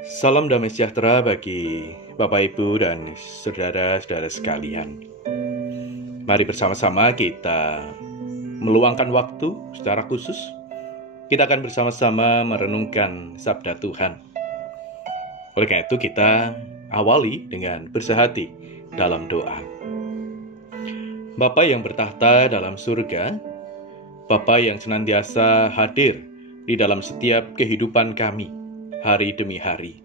Salam damai sejahtera bagi Bapak Ibu dan saudara-saudara sekalian. Mari bersama-sama kita meluangkan waktu secara khusus. Kita akan bersama-sama merenungkan sabda Tuhan. Oleh karena itu kita awali dengan bersehati dalam doa. Bapa yang bertahta dalam surga, Bapa yang senantiasa hadir di dalam setiap kehidupan kami, hari demi hari.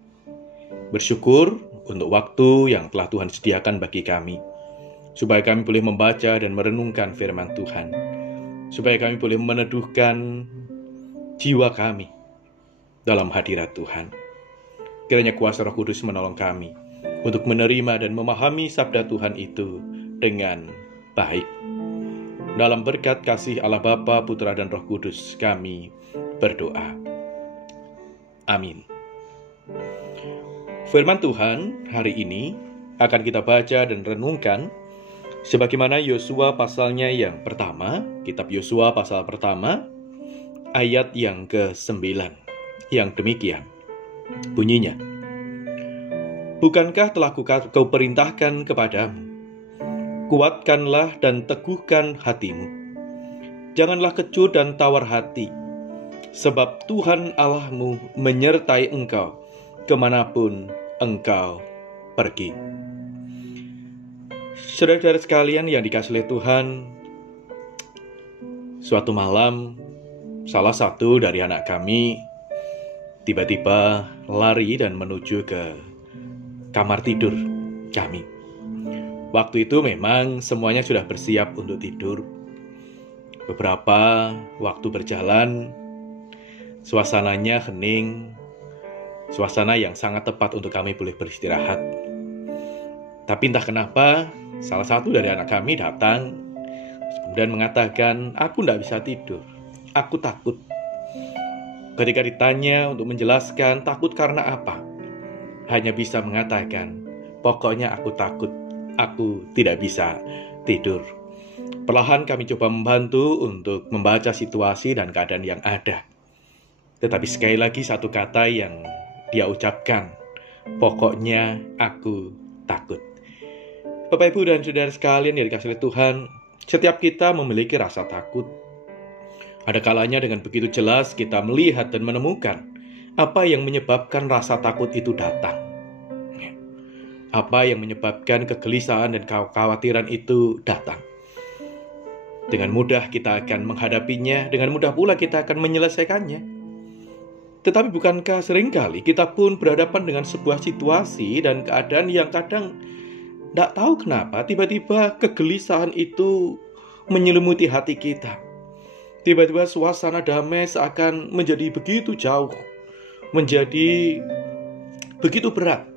Bersyukur untuk waktu yang telah Tuhan sediakan bagi kami, supaya kami boleh membaca dan merenungkan firman Tuhan, supaya kami boleh meneduhkan jiwa kami dalam hadirat Tuhan. Kiranya kuasa Roh Kudus menolong kami untuk menerima dan memahami sabda Tuhan itu dengan baik. Dalam berkat kasih Allah Bapa, Putra, dan Roh Kudus kami berdoa. Amin. Firman Tuhan hari ini akan kita baca dan renungkan sebagaimana Yosua pasalnya yang pertama, kitab Yosua pasal pertama, ayat yang ke-9, yang demikian bunyinya. Bukankah telah kau perintahkan kepadamu, kuatkanlah dan teguhkan hatimu. Janganlah kecut dan tawar hati, sebab Tuhan Allahmu menyertai engkau kemanapun engkau pergi. Saudara-saudara sekalian yang dikasihi oleh Tuhan, suatu malam salah satu dari anak kami tiba-tiba lari dan menuju ke kamar tidur kami. Waktu itu memang semuanya sudah bersiap untuk tidur. Beberapa waktu berjalan, suasananya hening, suasana yang sangat tepat untuk kami boleh beristirahat. Tapi entah kenapa, salah satu dari anak kami datang, kemudian mengatakan, aku tidak bisa tidur, aku takut. Ketika ditanya untuk menjelaskan takut karena apa, hanya bisa mengatakan, pokoknya aku takut, aku tidak bisa tidur. Perlahan kami coba membantu untuk membaca situasi dan keadaan yang ada. Tetapi sekali lagi satu kata yang dia ucapkan, pokoknya aku takut. Bapak, Ibu, dan saudara sekalian yang dikasihi Tuhan, setiap kita memiliki rasa takut. Ada kalanya dengan begitu jelas kita melihat dan menemukan apa yang menyebabkan rasa takut itu datang. Apa yang menyebabkan kegelisahan dan kekhawatiran itu datang. Dengan mudah kita akan menghadapinya, dengan mudah pula kita akan menyelesaikannya. Tetapi bukankah seringkali kita pun berhadapan dengan sebuah situasi dan keadaan yang kadang tidak tahu kenapa tiba-tiba kegelisahan itu menyelimuti hati kita. Tiba-tiba suasana damai seakan menjadi begitu jauh, menjadi begitu berat,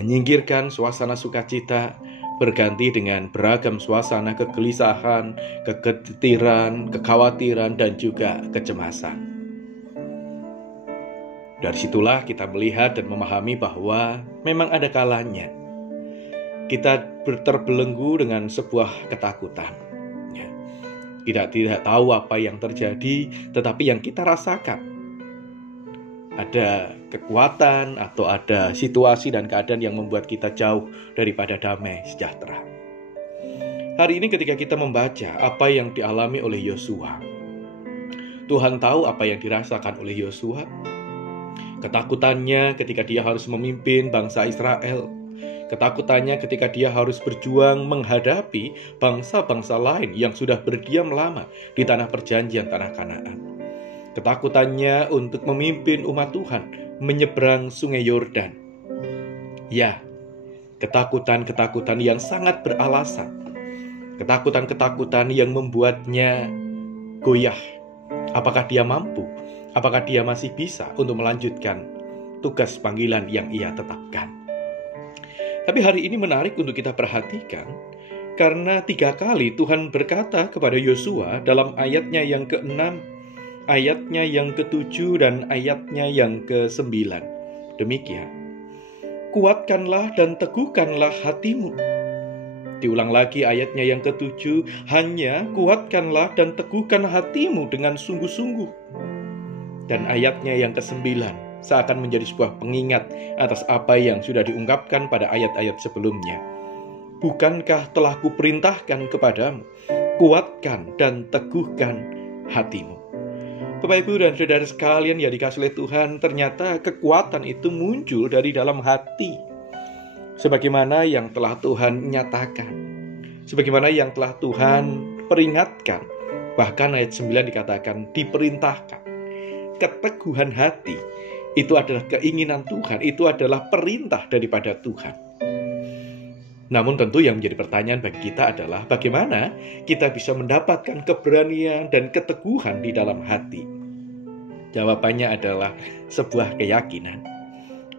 menyingkirkan suasana sukacita, berganti dengan beragam suasana kegelisahan, kegetiran, kekhawatiran, dan juga kecemasan. Dari situlah kita melihat dan memahami bahwa memang ada kalanya kita terbelenggu dengan sebuah ketakutan. Tidak tahu apa yang terjadi, tetapi yang kita rasakan ada kekuatan atau ada situasi dan keadaan yang membuat kita jauh daripada damai sejahtera. Hari ini ketika kita membaca apa yang dialami oleh Yosua, Tuhan tahu apa yang dirasakan oleh Yosua. Ketakutannya ketika dia harus memimpin bangsa Israel. Ketakutannya ketika dia harus berjuang menghadapi bangsa-bangsa lain yang sudah berdiam lama di tanah perjanjian, tanah Kanaan. Ketakutannya untuk memimpin umat Tuhan menyeberang sungai Yordan. Ya, ketakutan-ketakutan yang sangat beralasan. Ketakutan-ketakutan yang membuatnya goyah. Apakah dia mampu? Apakah dia masih bisa untuk melanjutkan tugas panggilan yang ia tetapkan? Tapi hari ini menarik untuk kita perhatikan, karena 3 kali Tuhan berkata kepada Yosua dalam ayatnya yang ke-6, ayatnya yang ke-7, dan ayatnya yang ke-9. Demikian, kuatkanlah dan teguhkanlah hatimu. Diulang lagi ayatnya yang ke-7, hanya kuatkanlah dan teguhkan hatimu dengan sungguh-sungguh. Dan ayatnya yang ke-9, seakan menjadi sebuah pengingat atas apa yang sudah diungkapkan pada ayat-ayat sebelumnya. Bukankah telah kuperintahkan kepadamu, kuatkan dan teguhkan hatimu. Bapak, Ibu, dan saudara sekalian yang dikasihi oleh Tuhan, ternyata kekuatan itu muncul dari dalam hati. Sebagaimana yang telah Tuhan nyatakan, sebagaimana yang telah Tuhan peringatkan. Bahkan ayat 9 dikatakan diperintahkan. Keteguhan hati itu adalah keinginan Tuhan, itu adalah perintah daripada Tuhan. Namun tentu yang menjadi pertanyaan bagi kita adalah bagaimana kita bisa mendapatkan keberanian dan keteguhan di dalam hati. Jawabannya adalah sebuah keyakinan.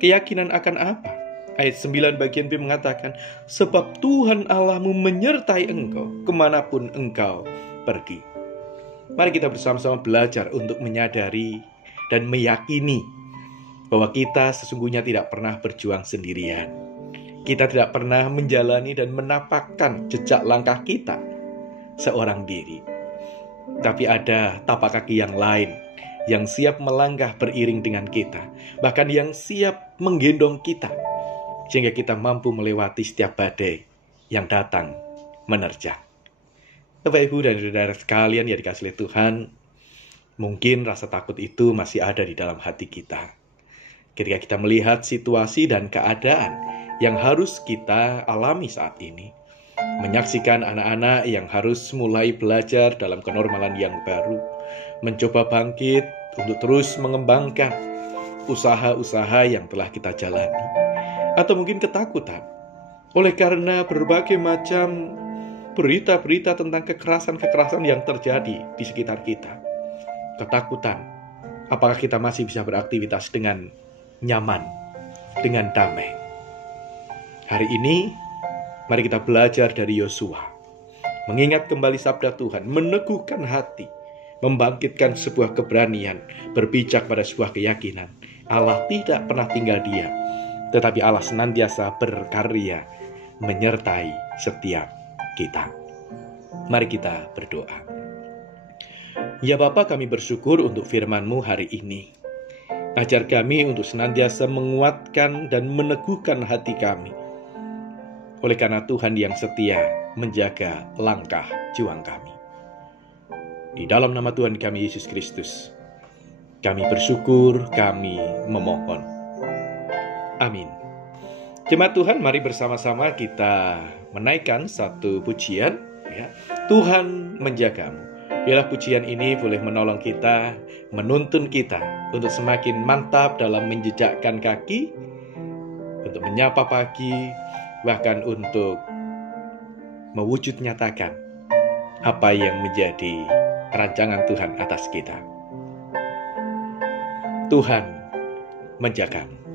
Keyakinan akan apa? Ayat 9 bagian B mengatakan, sebab Tuhan Allahmu menyertai engkau kemanapun engkau pergi. Mari kita bersama-sama belajar untuk menyadari dan meyakini bahwa kita sesungguhnya tidak pernah berjuang sendirian. Kita tidak pernah menjalani dan menapakkan jejak langkah kita seorang diri. Tapi ada tapak kaki yang lain yang siap melangkah beriring dengan kita, bahkan yang siap menggendong kita, sehingga kita mampu melewati setiap badai yang datang menerjang. Bapak, Ibu, dan saudara sekalian yang dikasihi oleh Tuhan, mungkin rasa takut itu masih ada di dalam hati kita. Ketika kita melihat situasi dan keadaan yang harus kita alami saat ini, menyaksikan anak-anak yang harus mulai belajar dalam kenormalan yang baru, mencoba bangkit untuk terus mengembangkan usaha-usaha yang telah kita jalani, atau mungkin ketakutan oleh karena berbagai macam berita-berita tentang kekerasan-kekerasan yang terjadi di sekitar kita. Ketakutan, apakah kita masih bisa beraktivitas dengan nyaman, dengan damai. Hari ini, mari kita belajar dari Yosua, mengingat kembali sabda Tuhan, meneguhkan hati, membangkitkan sebuah keberanian, berpijak pada sebuah keyakinan. Allah tidak pernah tinggal diam, tetapi Allah senantiasa berkarya, menyertai setiap kita. Mari kita berdoa. Ya Bapa, kami bersyukur untuk firman-Mu hari ini. Ajar kami untuk senantiasa menguatkan dan meneguhkan hati kami. Oleh karena Tuhan yang setia menjaga langkah juang kami. Di dalam nama Tuhan kami Yesus Kristus, kami bersyukur, kami memohon. Amin. Jemaat Tuhan, mari bersama-sama kita menaikkan satu pujian, ya. Tuhan menjagamu. Biarlah pujian ini boleh menolong kita, menuntun kita untuk semakin mantap dalam menjejakkan kaki, untuk menyapa pagi, bahkan untuk mewujud nyatakan apa yang menjadi rancangan Tuhan atas kita. Tuhan menjagamu.